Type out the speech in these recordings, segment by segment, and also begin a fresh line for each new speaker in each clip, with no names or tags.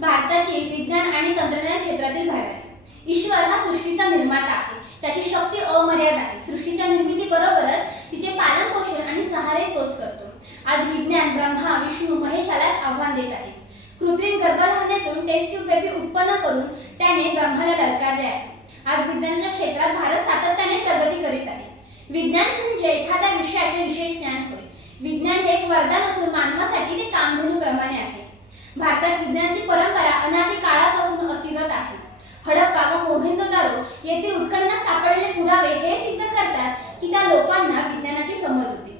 भारतातील विज्ञान आणि तंत्रज्ञान क्षेत्रातील भारत ईश्वर हा सृष्टीचा निर्माता आहे. त्याची शक्ती अमर्याद आहे. सृष्टीच्या निर्मितीबरोबरच तिचे पालन पोषण आणि सहारे तोच करतो. आज विज्ञान ब्रह्मा विष्णू महेशालाच आव्हान देत आहे. कृत्रिम गर्भधारणेतून टेस्ट ट्यूब बेबी उत्पन्न करून त्याने ब्रह्माला ललकारले आहे. आज विज्ञानाच्या क्षेत्रात भारत सातत्याने प्रगती करीत आहे. विज्ञान म्हणजे एखाद्या विषयाचे विशेष ज्ञान होय. विज्ञान हे एक वरदान असून मानवासाठी ते कामधेनूप्रमाणे आहे. भारतात विज्ञानाची परंपरा अनादी काळापासून अस्तित्वात आहे. हडप्पा व मोहेंजोदारो येथील उत्खननात सापडलेले पुरावे हे सिद्ध करतात की त्या लोकांना विज्ञानाची समज होती.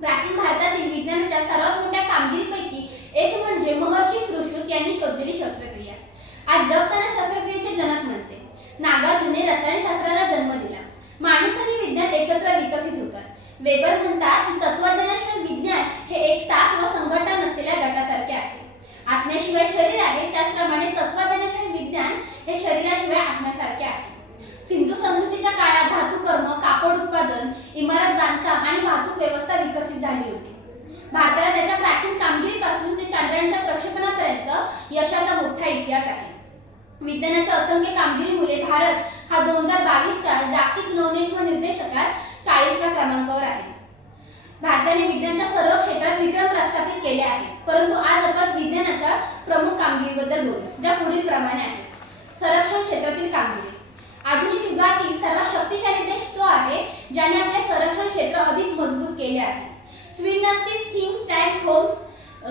प्राचीन भारतातील विज्ञानाच्या सर्वात मोठ्या कामगिरीपैकी एक म्हणजे महर्षी सुश्रुत यांनी शोधलेली शस्त्रक्रिया. आज जग त्यांना शस्त्रक्रियेचे जनक म्हणते. नागार्जुने रसायनशास्त्राला जन्म दिला. माणूस आणि विज्ञान एकत्र विकसित होतात. वेबर म्हणतात की तत्वज्ञानाशिवाय विज्ञान हे एकता व संघटना नसलेल्या गटासारखे आहे. आत्म्याशिवाय शरीर आहे त्याचप्रमाणे तत्वज्ञानाशिवाय विज्ञान हे शरीराशिवाय आत्म्यासारखे आहे. सिंधू संस्कृतीच्या काळात धातू कर्म कापड उत्पादन इमारत बांधकाम आणि वाहतूक व्यवस्था विकसित झाली होती. भारताला त्याच्या प्राचीन कामगिरीपासून ते चांद्रांच्या प्रक्षेपणापर्यंत यशाचा मोठा इतिहास आहे. विज्ञानाच्या असंख्य कामगिरीमुळे भारत हा दोन हजार बावीसच्या जागतिक नवनिष्म निर्देशकात चाळीसव्या क्रमांकावर आहे. भारताने विज्ञानाच्या सर्व क्षेत्रात विक्रम प्रस्थापित केले आहेत. परंतु आज आपण विज्ञानाच्या प्रमुख कामगिरीबद्दल बोलू ज्या पुढील प्रमाणे आहेत. संरक्षण क्षेत्रातील कामगिरी. आधुनिक युगातील सर्वात शक्तिशाली देश तो आहे ज्याने आपले संरक्षण क्षेत्र अधिक मजबूत केले आहे. स्वीडनस्टीस think tank homes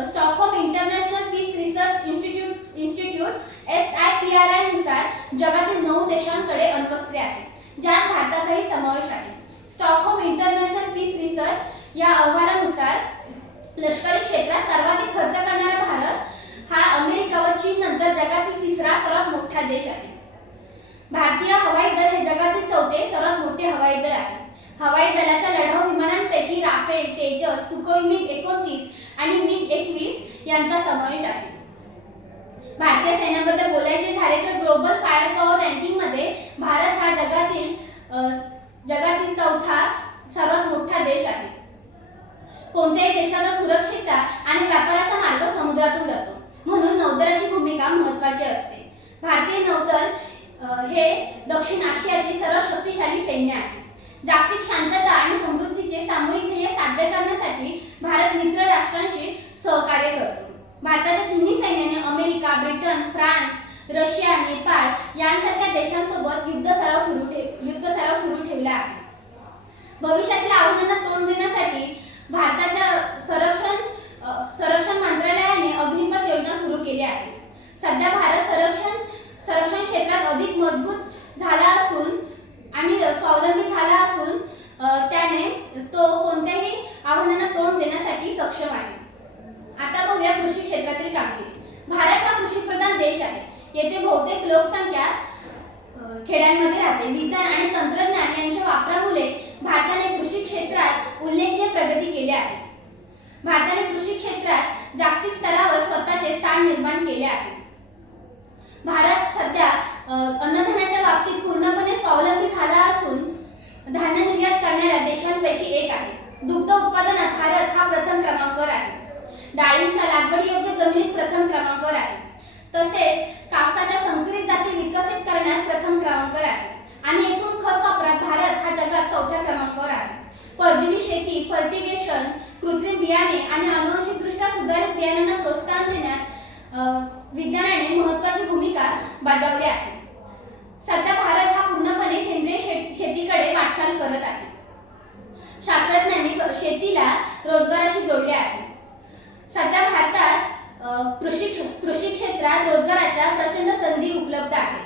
Stockholm international peace research institute institute S I P R आयनुसार जगातील नऊ देशांकडे अण्वस्त्रे आहेत ज्यात भारताचाही समावेश आहे. स्टॉकहोम इंटरनॅशनल पीस रिसर्च या अहवालानुसार लष्करी क्षेत्रात सर्वाधिक खर्च करणारा भारत हा अमेरिका व चीन नंतर जगातील तिसरा सर्वात मोठा देश आहे. भारतीय हवाई दल हे जगातील चौथे सर्वात मोठे हवाई दल आहे. हवाई दलाच्या लढाऊ विमानांपैकी राफेल तेजस सुखोई मिग एकोणतीस आणि मिग एकवीस यांचा समावेश आहे. भारतीय सैन्याबद्दल बोलायचे झाले तर ग्लोबल फायर पॉवर रँकिंगमध्ये भारत हा जगातील अ, जगातील चौथा सर्वात मोठा देश आहे कोणत्याही देशाचा सुरक्षेचा आणि व्यापाराचा मार्ग समुद्रातून जातो. म्हणून नौदलाची भूमिका महत्वाची असते. भारतीय नौदल हे दक्षिण आशियातील सर्वात शक्तिशाली सैन्य आहे. जागतिक शांतता आणि समृद्धीचे सामूहिक ध्येय साध्य करण्यासाठी भारत मित्र राष्ट्रांशी सहकार्य करतो. भारताच्या तिन्ही सैन्याने America Britain France Russia Nepal यांसारख्या देशांसोबत युद्ध सराव सुरू ठेव युद्ध सराव सुरू ठेवला आहे. भविष्यातील आव्हानांना तोंड देण्यासाठी भारताच्या संरक्षण अ, संरक्षण मंत्रालयाने अग्निपथ योजना सुरू केली आहे सध्या भारत संरक्षण संरक्षण क्षेत्रात अधिक मजबूत झाला असून आणि स्वावलंबी झाला असून अ, त्याने तो कोणत्याही आव्हानांना तोंड देण्यासाठी सक्षम आहे आता कृषी क्षेत्रातील कामगिरी. भारत हा कृषीप्रधान देश आहे. येथे बहुतेक लोकसंख्या खेड्यांमध्ये राहते. विज्ञान आणि तंत्रज्ञान यांच्या वापरामुळे भारताने कृषी क्षेत्रात उल्लेखनीय प्रगती केली आहे. भारताने कृषी क्षेत्रात जागतिक स्तरावर स्वतःचे स्थान निर्माण केले आहे. भारत सध्या अन्नधान्याच्या बाबतीत पूर्णपणे स्वावलंबी झाला असून धान्य निर्यात करणाऱ्या देशांपैकी एक आहे. दुग्ध उत्पादनात भारत हा प्रथम क्रमांकावर आहे. डाळींच्या लागवडीयोग्य जमिनीत प्रथम क्रमांकावर आहे तसेच कापसाच्या संकरित जाती विकसित करण्यात प्रथम क्रमांकावर आहे आणि एकूण खत वापरात भारत हा जगात चौथ्या क्रमांकावर आहे परजीवी शेती फर्टिगेशन कृत्रिम बियाणे आणि अनुवांशिकदृष्ट्या सुधारित बियाणांना प्रोत्साहन देण्यात विज्ञानाने महत्वाची भूमिका बजावली आहे. सध्या भारत हा पूर्णपणे सेंद्रिय शे- शेतीकडे वाटचाल करत आहे शास्त्रज्ञांनी शेतीला रोजगाराशी जोडले आहे सध्या भारतात अ, कृषी कृषी क्षेत्रात रोजगाराच्या प्रचंड संधी उपलब्ध आहे.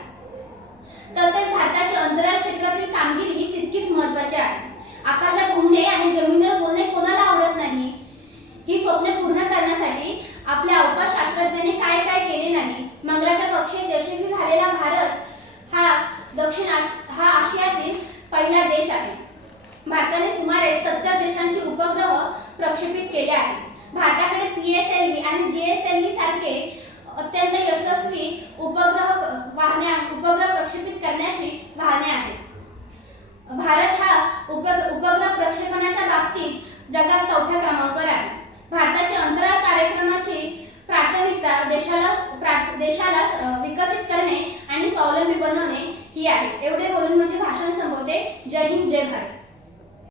तसेच भारताची अंतराळ क्षेत्रातील कामगिरी ही तितकीच महत्वाची आहे. आकाशात उडणे आणि जमिनीवर बोलणे कोणाला आवडत नाही ही स्वप्ने पूर्ण करण्यासाठी आपल्या अवकाश शास्त्रज्ञांनी काय काय केले नाही. मंगळाच्या कक्षेत यशस्वी झालेला भारत हा दक्षिण आश- हा आशियातील पहिला देश आहे. भारताने सुमारे सत्तर देशांचे उपग्रह प्रक्षेपित केले आहेत भारताकडे पी एस एल व्ही आणि जी एस एल व्ही सारखे अत्यंत यशस्वी उपग्रह वाहने उपग्रह प्रक्षेपित करण्याची वाहने आहेत. भारत हा उप उपग्रह प्रक्षेपणाच्या बाबतीत जगात चौथ्या क्रमांकावर आहे. भारताच्या अंतराळ कार्यक्रमाची प्राथमिकता देशाला प्रा- देशाला करणे आणि स्वावलंबी बनवणे ही आहे. एवढे बोलून म्हणजे भाषण संपवते. जय हिंद जय भारत.